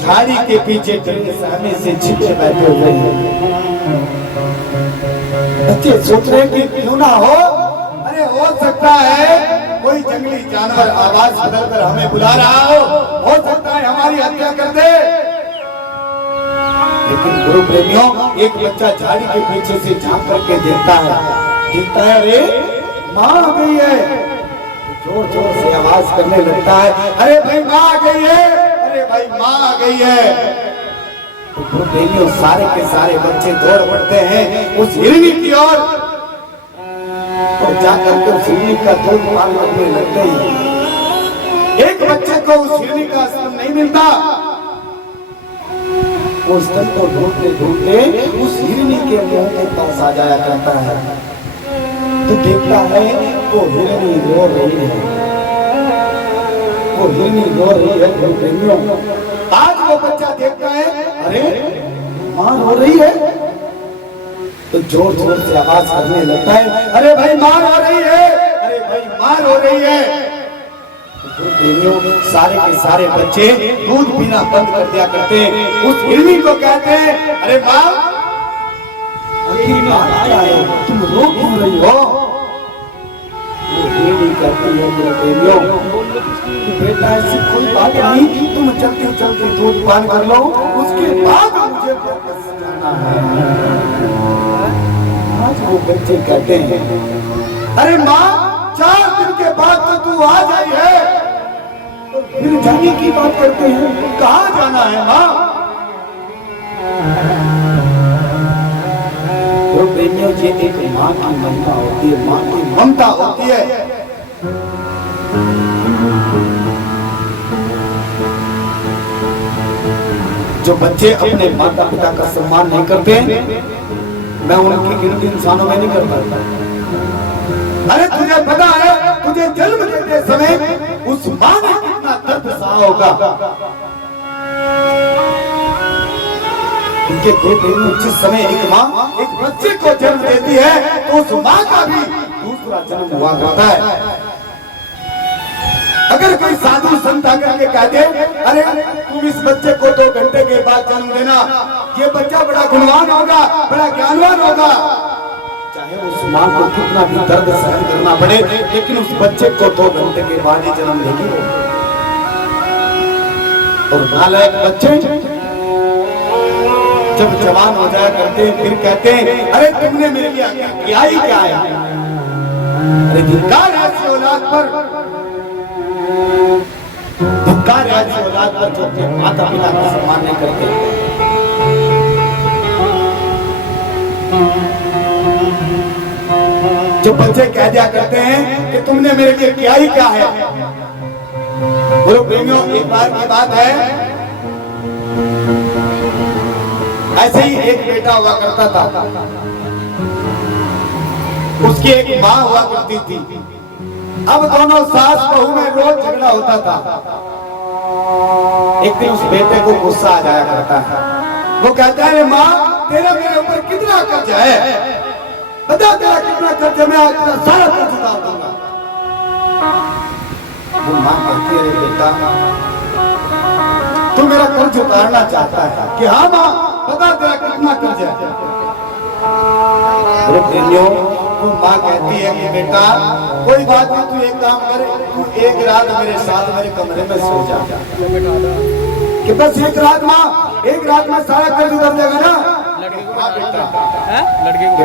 झाड़ी के पीछे सामने से छिपे बैठे हुए हैं। बच्चे सोच रहे कि क्यों ना हो, अरे हो सकता है कोई जंगली जानवर आवाज बदलकर हमें बुला रहा हो सकता है हमारी हत्या कर दे। लेकिन गुरु प्रेमियों, एक बच्चा झाड़ी के पीछे से झांक करके देखता है अरे माँ आ गई है, जोर जोर से आवाज करने लगता है, अरे भाई माँ आ गई है, अरे भाई माँ आ गई है। तो गुरु प्रेमियों, सारे के सारे बच्चे दौड़ पड़ते हैं उस हिरनी की ओर और जाकर के उस हिरनी का दूध पान करने लगते हैं। एक बच्चे को उस हिरनी का स्तन नहीं मिलता, उस स्तन को ढूंढते ढूंढते उस हिरनी के मुंह के पास आ जाया करता है। तो देखता है वो हिरनी रो रही है, वो हिरनी रो रही है। गुरु प्रेमियों, आज वो बच्चा देखता है अरे माँ रो रही है, तो जोर जोर से आवाज करने लगता है, अरे भाई माँ रो रही है, अरे भाई माँ रो रही है। गुरु प्रेमियों, सारे के सारे बच्चे दूध पीना बंद कर दिया करते हैं। उस हिरनी को कहते हैं, अरे माँ आखिर बात क्या है, तुम रो क्यों रही हो? वो हिरनी कहती है गुरु प्रेमियों कि बेटा ऐसी कोई बात नहीं, तुम चलते चलते दूध पान कर लो, उसके बाद मुझे वापस जाना है। आज वो बच्चे कहते हैं, अरे माँ 4 दिन के बाद तो तू आ जाई है, तो फिर जाने की बात करते हैं, कहाँ जाना है माँ? तो प्रेमियों, ये एक माँ की ममता होती है, माँ की ममता होती है। जो बच्चे अपने माता पिता का सम्मान नहीं करते, मैं उनकी गिनती इंसानों में नहीं करता। अरे तुझे पता है, तुझे जन्म देते समय उस माँ ने कितना दर्द सहा होगा। उनके बेटे में जिस समय एक माँ एक बच्चे को जन्म देती है, तो उस माँ का भी दूसरा जन्म हुआ करता है। अगर कोई साधु संत आकर के कह दे, अरे तुम इस बच्चे को 2 घंटे के बाद जन्म देना, ये बच्चा बड़ा गुणवान होगा, बड़ा ज्ञानवान होगा, चाहे उस माँ को कितना भी दर्द सहन करना पड़े, लेकिन उस बच्चे को 2 घंटे के बाद ही जन्म देगी। और नालायक बच्चे जब जवान हो जाया करते हैं, फिर कहते हैं, अरे तुमने मेरे लिए किया ही क्या है? अरे धिक्कार है ऐसी औलाद पर, धिक्कार है ऐसी औलाद पर जो अपने माता पिता का सम्मान नहीं करते। जो बच्चे कह दिया करते हैं कि तुमने मेरे लिए किया ही क्या है। गुरु प्रेमियों, एक बार की बात है, ऐसे ही एक बेटा हुआ करता था, उसकी एक माँ हुआ करती थी। अब दोनों सास बहू में रोज झगड़ा होता था। एक दिन उस बेटे को गुस्सा आ जाया करता है, वो कहता है, माँ तेरा मेरे ऊपर कितना कर्जा है, बता तेरा कितना कर्जा, मैं आज सारा कर्ज उतार दूंगा। वो माँ कहती है, बेटा तू मेरा कर्ज उतारना चाहता है कि हाँ माँ, बता तेरा कितना कर्ज है। वो माँ कहती है कि बेटा कोई बात नहीं, तू एक काम कर, तू एक रात मेरे साथ मेरे कमरे में सो जा। कि बस एक रात माँ, एक रात में सारा कर्ज उतर जाएगा ना? हाँ बेटा,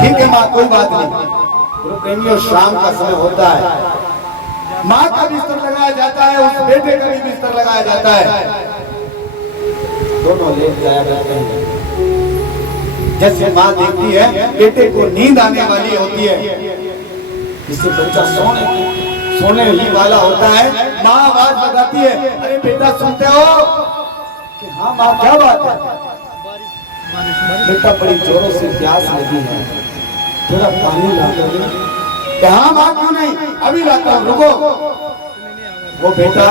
ठीक है माँ, कोई बात नहीं। गुरु प्रेमियों, शाम का समय होता है, माँ का बिस्तर लगाया जाता है, उस बेटे का भी बिस्तर लगाया जाता है, दोनों लेट जाया करते हैं। जैसे माँ देखती है बेटे को नींद आने वाली होती है, जिससे बच्चा सोने ही वाला होता है, माँ आवाज लगाती है, अरे बेटा सुनते हो? कि हाँ माँ, क्या बात है? बेटा बड़ी जोरों से प्यास लगी है, थोड़ा पानी ला दो। हाँ माँ, क्यों नहीं, अभी लाता हूँ, रुको। वो बेटा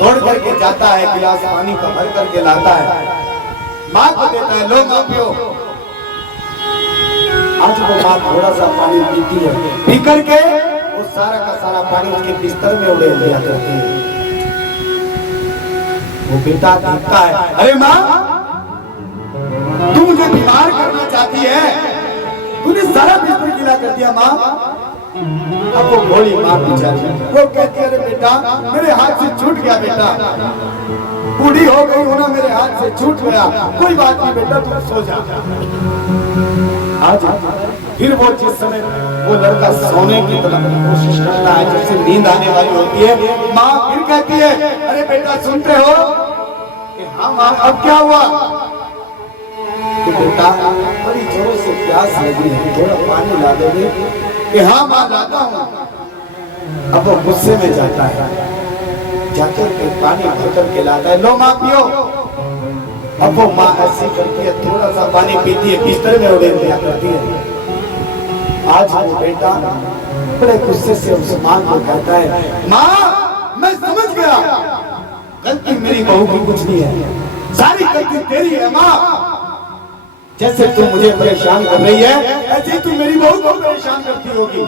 दौड़ करके जाता है, गिलास पानी का भर करके लाता है, माँ को देता है, लो माँ पियो। आज वो माँ थोड़ा सा पानी पीती है, पी करके वो सारा का सारा पानी उसके बिस्तर में उड़ेल दिया करती है। वो बेटा देखता है, अरे माँ तू मुझे बीमार करना चाहती है, तूने सारा बिस्तर गीला कर दिया माँ। अब वो भोली माँ बेचारी वो कहती है, अरे बेटा मेरे हाथ से छूट गया बेटा, बूढ़ी हो गई हो ना, मेरे हाथ से छूट गया, कोई बात नहीं बेटा तू सो जा। आज फिर वो जिस समय वो लड़का सोने की तरफ कोशिश करता है, जैसे नींद आने वाली होती है, माँ फिर कहती है, अरे बेटा सुनते हो कि हाँ माँ अब क्या हुआ? कि बेटा बड़ी जोरों से प्यास लगी है, थोड़ा पानी ला दोगे? कि हाँ माँ लाता हूँ। अब वो गुस्से में जाता है, जाकर के पानी भरकर के लाता है, लो माँ पियो। अब वो माँ ऐसी करती है, थोड़ा सा पानी पीती है, बिस्तर में उड़ेल दिया करती है। आज वो बेटा बड़े गुस्से से उस माँ को कहता है, माँ मैं समझ गया, गलती मेरी बहू की कुछ नहीं है, सारी गलती तेरी है माँ। जैसे तू मुझे परेशान कर रही है, ऐसे तू मेरी बहू को परेशान करती होगी।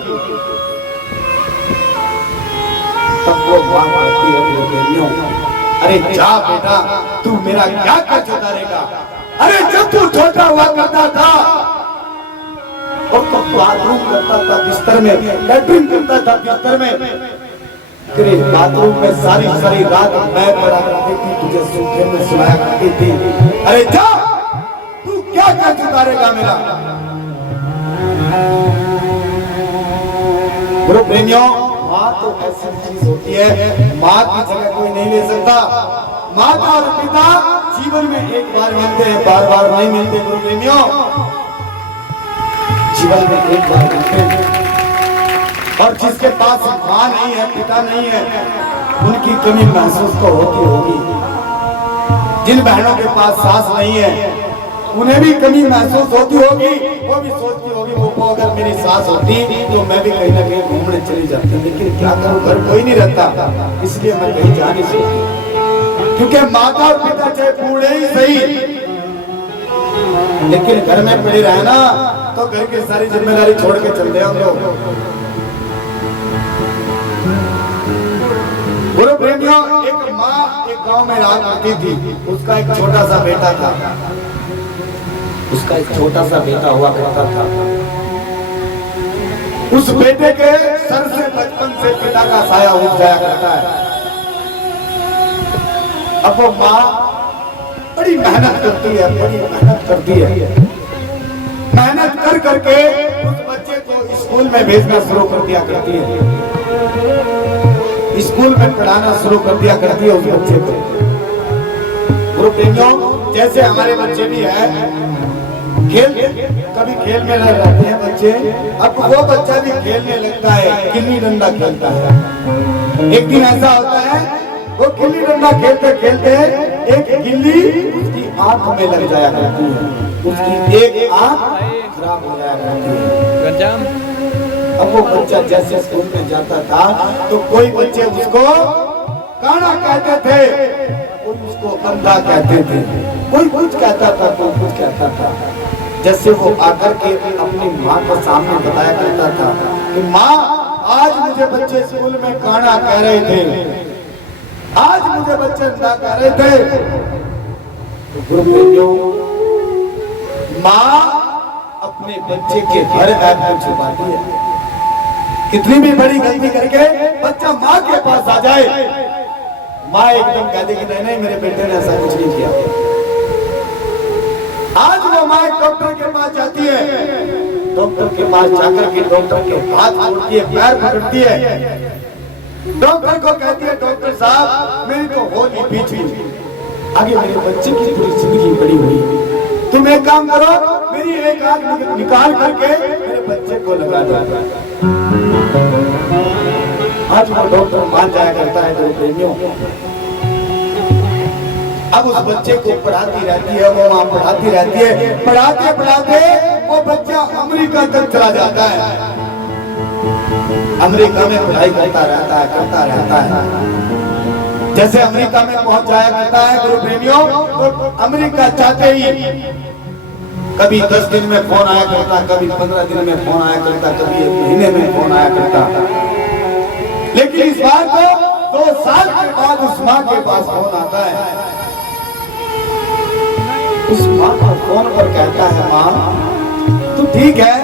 तब वो माँ कहती है, अरे जा बेटा तू मेरा क्या कर्ज उतारेगा? अरे जब तू छोटा हुआ करता था और तो बाथरूम करता था बिस्तर में, लेटरिन करता था बिस्तर में, तेरे बाथरूम में सारी सारी रात मैं पड़ा करती थी, तुझे सूखे में सुलाया करती थी। अरे जा तू क्या कर्ज उतारेगा मेरा? गुरु प्रेमियों, माँ तो ऐसी चीज होती है, माँ की जगह कोई नहीं ले सकता। माता और पिता जीवन में एक बार मिलते हैं, बार बार नहीं मिलते। गुरु प्रेमियों, जीवन में एक बार मिलते हैं, और जिसके पास माँ नहीं है, पिता नहीं है, उनकी कमी महसूस तो होती होगी। जिन बहनों के पास सास नहीं है, उन्हें भी कमी महसूस होती होगी। वो भी सोचती होगी, वो अगर मेरी सास होती तो मैं भी कहीं ना कहीं घूमने चली जाती, लेकिन क्या करूं, घर कोई नहीं रहता, इसलिए मैं कहीं जा नहीं सकती। क्योंकि माता और पिता चाहे बूढ़े ही सही, लेकिन घर में पड़े रहे ना तो घर की सारी जिम्मेदारी छोड़ के चलते हैं हम लोग। गुरु प्रेमियों, एक माँ एक गांव में रहा करती थी, उसका एक छोटा सा बेटा था, उसका एक छोटा सा बेटा हुआ करता था। उस बेटे के सर से बचपन से पिता का साया उठ जाया करता है। अब वो माँ बड़ी मेहनत करती है, बड़ी मेहनत करती है, मेहनत कर करके उस बच्चे को स्कूल में भेजना शुरू कर दिया करती है, स्कूल में पढ़ाना शुरू कर दिया करती है उस बच्चे को। गुरु प्रेमियों, जैसे हमारे बच्चे भी है, खेल कभी खेल में लग जाते हैं बच्चे, अब वो बच्चा भी खेलने लगता है, गिल्ली डंडा खेलता है। एक दिन ऐसा होता है, वो गिल्ली डंडा खेलते खेलते एक गिल्ली उसकी आंख में लग जाया करती है, उसकी एक आंख खराब हो जाया करती है। अब वो बच्चा जैसे स्कूल में जाता था तो कोई बच्चे उसको काना कहते थे, कोई उसको अंधा कहते थे, कोई कुछ कहता था, कोई कुछ कहता था। जैसे वो आकर के अपनी माँ के सामने बताया करता था कि माँ आज मुझे बच्चे स्कूल में काना कह रहे थे, आज मुझे बच्चे अंधा कह रहे थे। तो गुरु प्रेमियों, माँ अपने बच्चे के हर ऐप को छुपाती है। कितनी भी बड़ी गलती करके बच्चा माँ के पास आ जाए, माँ एकदम कह देगी नहीं नहीं मेरे बेटे ने ऐसा कुछ नहीं किया। आज वो माँ डॉक्टर के पास जाती है, डॉक्टर के पास जाकर के डॉक्टर के हाथ जोड़ती है, पैर पकड़ती है, डॉक्टर को कहती है डॉक्टर साहब मेरी तो होली बीच हुई, आगे मेरे बच्चे की पूरी जिंदगी पड़ी हुई, तुम एक काम करो मेरी एक आंख निकाल करके मेरे बच्चे को लगा दो। आज वो डॉक्टर मान जाया करता है। गुरु प्रेमियों, अब उस बच्चे को पढ़ाती रहती है, वो माँ पढ़ाती रहती है, पढ़ाते पढ़ाते वो बच्चा अमेरिका तक चला जाता है, अमेरिका में पढ़ाई करता रहता है। जैसे अमेरिका में पहुंच जाया करता है गुरु प्रेमियों, तो अमेरिका चाहते ही कभी 10 दिन में फोन आया करता, कभी 15 दिन में फोन आया करता, कभी 1 महीने में फोन आया करता, लेकिन इस बार तो 2 साल के बाद उस माँ के पास फोन आता है। उस माँ का फोन पर कहता है, माँ तू ठीक है?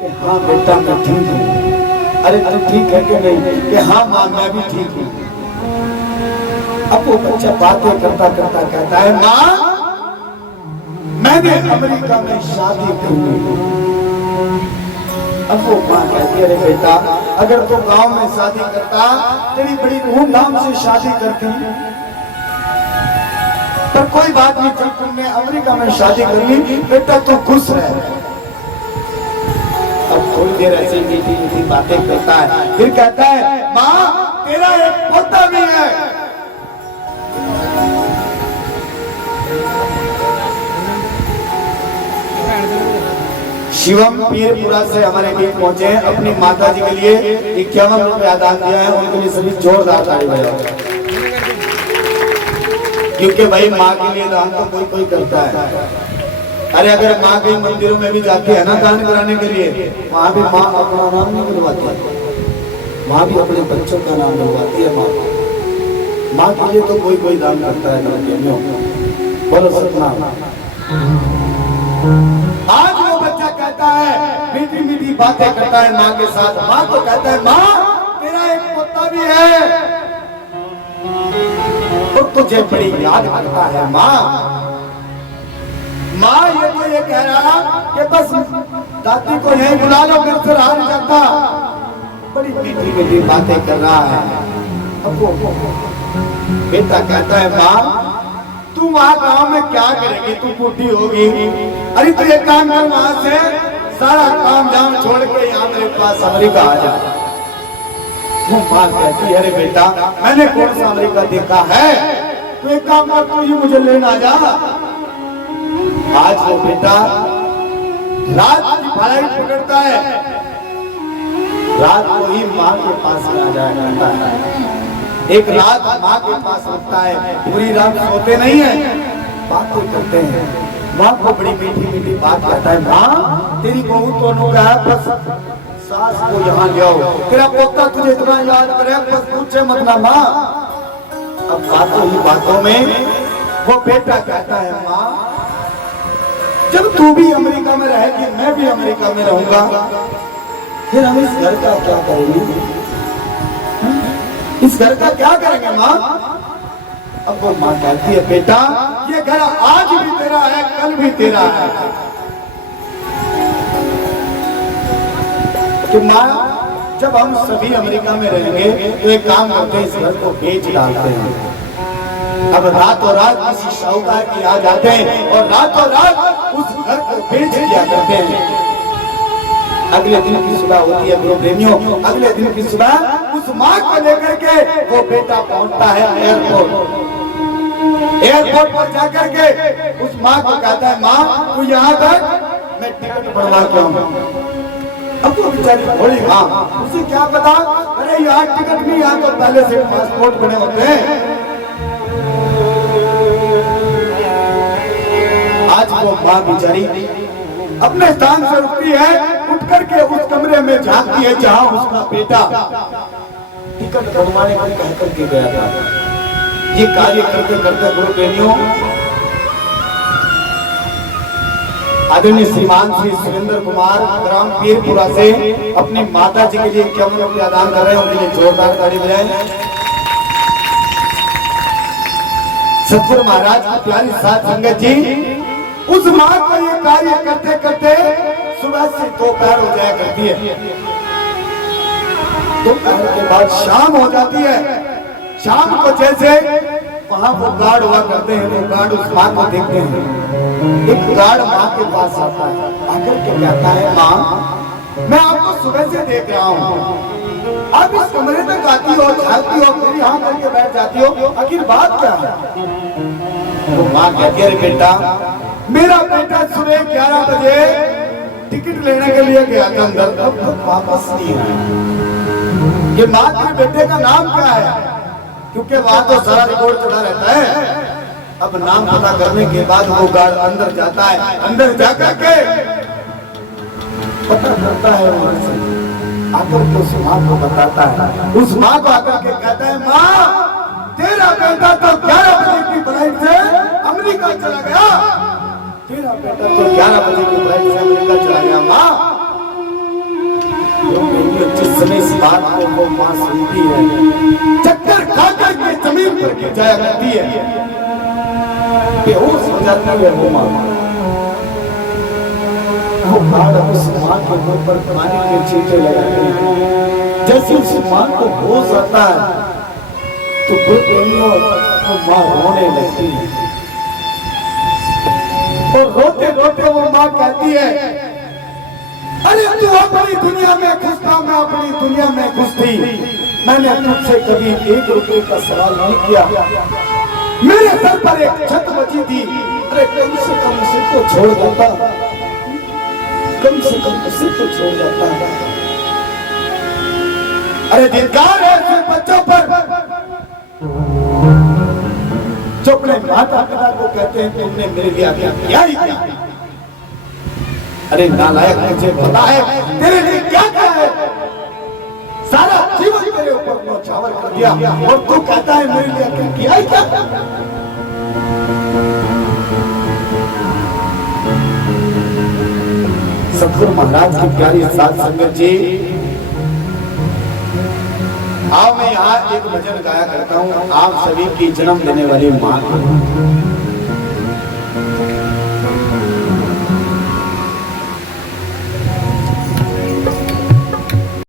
कि हाँ बेटा मैं ठीक हूँ। अरे तू ठीक है कि नहीं? कि हाँ माँ मैं भी ठीक हूँ। अब वो बच्चा बातें करता करता कहता है, माँ मैंने अमेरिका में शादी कर ली। अब वो माँ कहती है, अरे बेटा अगर तू गांव में शादी करता तेरी बड़ी धूमधाम से शादी करती, पर कोई बात नहीं, जब तुमने अमेरिका में शादी कर ली बेटा तू खुश रह। अब थोड़ी देर ऐसी मीठी मीठी बातें करता है, फिर कहता है, माँ तेरा एक पोता भी है। शिवम पीरपुरा से हमारे टीम पहुंचे हैं, अपनी माता जी के लिए 51 रुपया दान दिया है। उनके लिए सभी जोरदार ताली बजाओ, क्योंकि भाई माँ के लिए दान तो कोई कोई करता है। अरे अगर माँ कई मंदिरों में भी जाती है ना दान कराने के लिए, वहां भी माँ अपना नाम नहीं करवाती है, माँ भी अपने बच्चों का नाम करवाती है। माँ के लिए तो कोई कोई दान करता है। बोलो सतनाम। आज वो बच्चा कहता है, मीठी मीठी बातें करता है माँ के साथ। माँ को कहता है, माँ तेरा एक पोता भी है और तुझे बड़ी याद करता है। माँ ये तो ये कह रहा कि बस दादी को यही बुला लो, घर से रहा नहीं जाता। बड़ी मीठी मीठी बातें कर रहा है। अब वो बेटा कहता है, माँ तू वहां गांव में क्या करेगी? तू बूढ़ी होगी। अरे तू एक काम कर, वहां से सारा काम जाम छोड़ के यहाँ मेरे पास अमेरिका आ जा। वो माँ कहती है, अरे बेटा मैंने कौन सा अमेरिका देखा है? तू एक काम कर, तू ही मुझे लेना जा। आज वो बेटा रात की फ्लाइट पकड़ता है, रात को ही माँ के पास आ जाया करता है। एक रात माँ के पास रुकता है, पूरी रात सोते नहीं है, बातें करते हैं। माँ को बड़ी मीठी मीठी बात कहता है, माँ तेरी बहू तो नूरा है, बस सास को यहाँ ले आओ, तेरा पोता तुझे इतना याद करे, बस पूछे मत ना माँ। अब बातों ही बातों में वो बेटा कहता है, माँ जब तू भी अमेरिका में रहेगी मैं भी अमेरिका में रहूंगा, फिर हम इस घर का क्या करेंगे? इस घर का क्या करेंगे माँ? अब वो माँ कहती है, बेटा ये घर आज भी तेरा है, कल भी तेरा है। तो माँ जब हम सभी अमेरिका में रहेंगे तो एक काम करते हैं, इस घर को बेच डालते हैं। अब रातों रात किसी साहूकार के यहाँ जाते हैं और रातों रात उस घर को बेच दिया करते हैं। अगले दिन की सुबह होती है मेरे प्रेमियों, अगले दिन की सुबह उस माँ को लेकर के वो बेटा पहुंचता है एयरपोर्ट। एयरपोर्ट पर जाकर के उस माँ को कहता है, माँ तू यहाँ तक मैं टिकट बनवा के आऊंगा। अब वो बेचारी बोली, माँ उसे क्या पता, अरे यहाँ टिकट नहीं, यहाँ तो पहले से पासपोर्ट बने होते हैं। आज वो माँ बेचारी अपने स्थान से उठती है, उठ करके उस कमरे में झांकती है जहां उसका बेटा टिकट बनवाने को कह करके गया था। ये कार्य करते करते गुरु प्रेमियों, आदरणीय श्रीमान श्री सुरेंद्र कुमार ग्राम पीरपुरा से अपनी माता जी के लिए 51 रुपया दान कर रहे हैं, उनके लिए जोरदार ताली बजाएं। सतगुरु महाराज की प्यारी साथ संगत जी, उस माँ को ये कार्य करते करते सुबह से दोपहर हो जाया करती है। दोपहर के बाद शाम हो जाती है। शाम को जैसे वहां वो गार्ड हुआ करते हैं, वो गार्ड उस माँ को देखते हैं। एक गार्ड माँ के पास आता है, आकर के कहता है, माँ मैं आपको सुबह से देख रहा हूँ, आप इस कमरे तक आती हो, झांकती हो, फिर यहाँ करके बैठ जाती हो, आखिर बात क्या है? तो माँ कहती है, बेटा मेरा बेटा सुबह 11 बजे टिकट लेने के लिए गया था अंदर, अब तक वापस नहीं आया। ये माँ के बेटे का नाम क्या है? क्योंकि वहां तो सारा रिकॉर्ड चला रहता है। अब नाम पता करने के बाद वो गार्ड अंदर जाता है, अंदर जाकर के पता करता है, वहां से आकर के उस माँ को बताता है। उस माँ को आकर के कहता है, बेटा तो 11 बजे की फ्लाइट से अमेरिका चला गया। तेरा बेटा तो 11 बजे की फ्लाइट से अमेरिका चला गया। माँ, जिस समय इस बात को वो माँ सुनती है, चक्कर खाकर के जमीन पर गिर जाया करती है, बेहोश हो जाती है वो माँ। वो बाढ़ उस माँ के मुंह पर पानी के छींटे लगाती है। जैसे उस माँ को होश आता है तो प्रेमियों को माँ रोने लगती है, और रोते रोते वो माँ कहती है, अरे तू अपनी दुनिया में खुश था, मैं अपनी दुनिया में खुश थी। मैंने तुझसे कभी 1 रुपए का सवाल नहीं किया। मेरे सर पर एक छत बची थी, अरे कम से कम उसे तो छोड़ देता, कम से कम उसे तो छोड़ जाता। अरे धिक्कार है ऐसे बच्चों पर जो अपने माता पिता को कहते हैं तुमने मेरे लिए क्या ही किया। अरे नालायक, मुझे पता है तेरे लिए क्या क्या है। सारा जीवन तेरे ऊपर न्यौछावर कर दिया और तू कहता है मेरे लिए किया ही क्या। सतगुरु महाराज की प्यारी साध संगत जी, आओ मैं यहाँ एक भजन गाया करता हूँ आप सभी की जन्म देने वाली माँ।